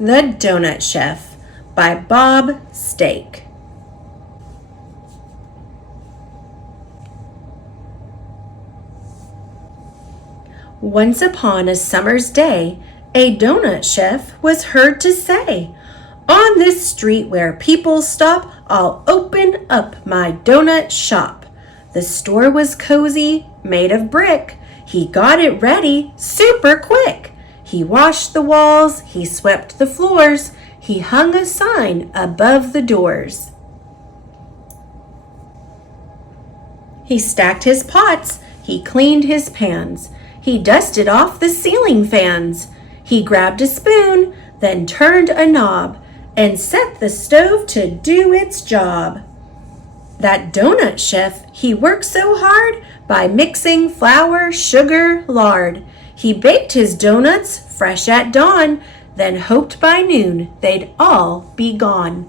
The Donut Chef by Bob Staake. Once upon a summer's day, a donut chef was heard to say, "On this street where people stop, I'll open up my donut shop." The store was cozy, made of brick. He got it ready super quick. He washed the walls, he swept the floors, he hung a sign above the doors. He stacked his pots, he cleaned his pans, he dusted off the ceiling fans. He grabbed a spoon, then turned a knob, and set the stove to do its job. That donut chef, he worked so hard by mixing flour, sugar, lard. He baked his donuts fresh at dawn, then hoped by noon they'd all be gone.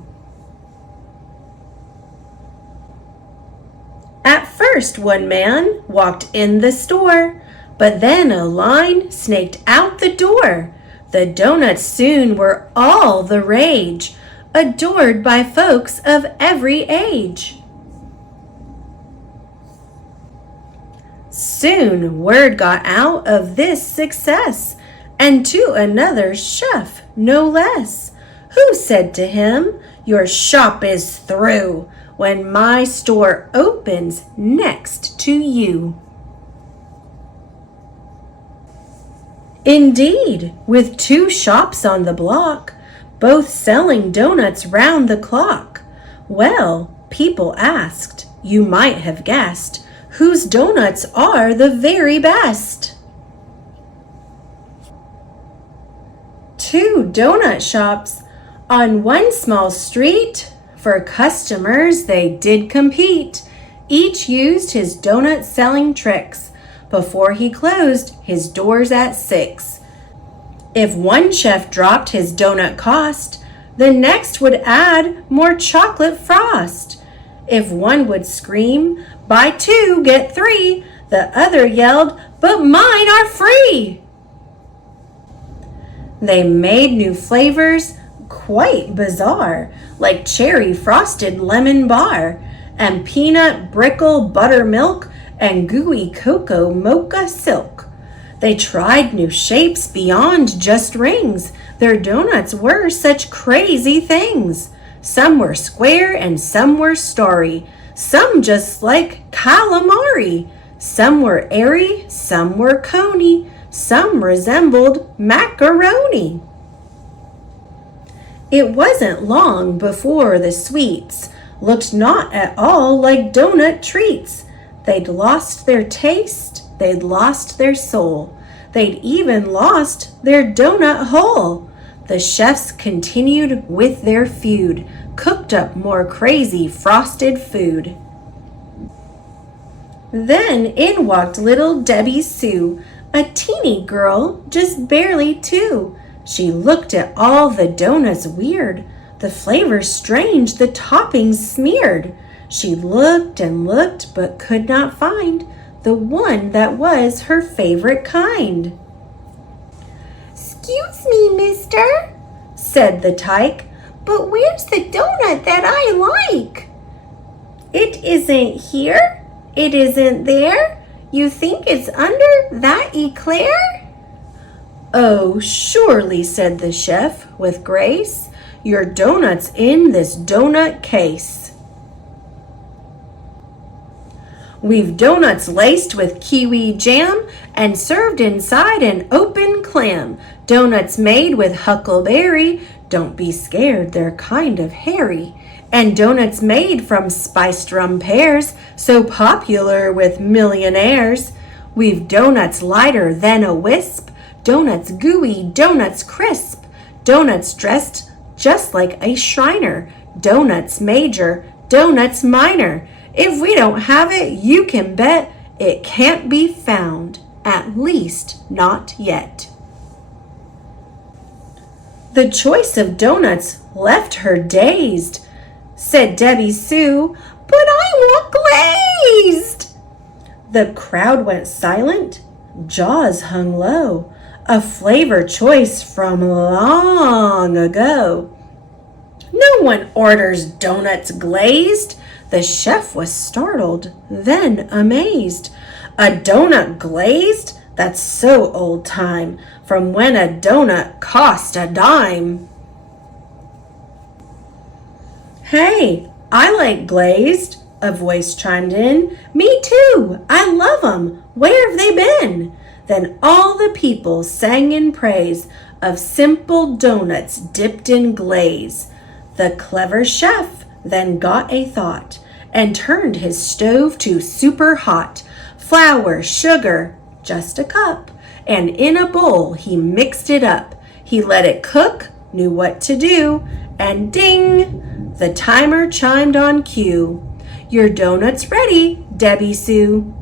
At first one man walked in the store, but then a line snaked out the door. The donuts soon were all the rage, adored by folks of every age. Soon word got out of this success, and to another chef no less, who said to him, "Your shop is through when my store opens next to you." Indeed, with 2 shops on the block, both selling donuts round the clock. Well, people asked, you might have guessed, whose donuts are the very best. 2 donut shops on one small street. For customers they did compete. Each used his donut selling tricks before he closed his doors at 6. If one chef dropped his donut cost, the next would add more chocolate frost. If one would scream, "Buy 2, get 3," the other yelled, "But mine are free." They made new flavors, quite bizarre, like cherry frosted lemon bar, and peanut brickle buttermilk, and gooey cocoa mocha silk. They tried new shapes beyond just rings. Their donuts were such crazy things. Some were square and some were starry, some just like calamari. Some were airy, some were coney, some resembled macaroni. It wasn't long before the sweets looked not at all like donut treats. They'd lost their taste, they'd lost their soul, they'd even lost their donut hole. The chefs continued with their feud, cooked up more crazy frosted food. Then in walked little Debbie Sue, a teeny girl, just barely 2. She looked at all the donuts weird, the flavors strange, the toppings smeared. She looked and looked, but could not find the one that was her favorite kind. "Excuse me, mister," said the tyke, "but where's the donut that I like?" "It isn't here, it isn't there. You think it's under that eclair?" "Oh, surely," said the chef with grace, "your donut's in this donut case. We've donuts laced with kiwi jam and served inside an open clam. Donuts made with huckleberry, don't be scared, they're kind of hairy. And donuts made from spiced rum pears, so popular with millionaires. We've donuts lighter than a wisp, donuts gooey, donuts crisp, donuts dressed just like a Shriner, donuts major, donuts minor. If we don't have it, you can bet it can't be found, at least not yet." The choice of donuts left her dazed. Said Debbie Sue, "But I want glazed." The crowd went silent, jaws hung low. a flavor choice from long ago. No one orders donuts glazed. The chef was startled, then amazed. A donut glazed? That's so old time, from when a donut cost a dime. Hey, I like glazed, a voice chimed in. Me too, I love 'em. Where have they been? Then all the people sang in praise of simple donuts dipped in glaze. The clever chef then got a thought and turned his stove to super hot. Flour, sugar, just a cup, and in a bowl he mixed it up. He let it cook, knew what to do, and ding, the timer chimed on cue. Your donut's ready, Debbie Sue.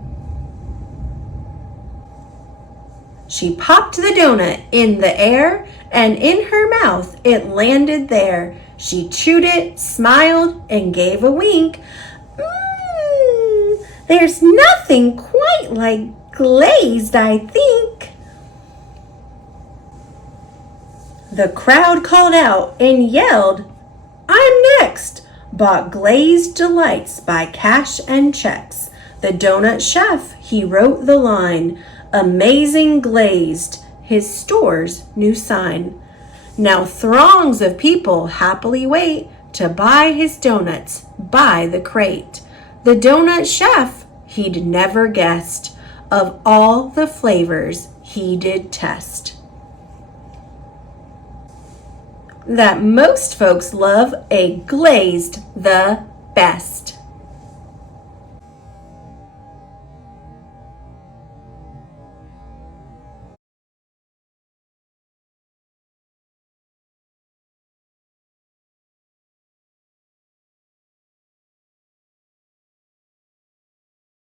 She popped the donut in the air, and in her mouth it landed there. She chewed it, smiled, and gave a wink. There's nothing quite like glazed, I think. The crowd called out and yelled, I'm next! Bought glazed delights by cash and checks. The donut chef, he wrote the line, Amazing glazed, his store's new sign. Now throngs of people happily wait to buy his donuts by the crate. The donut chef, he'd never guessed of all the flavors he did test, that most folks love a glazed the best.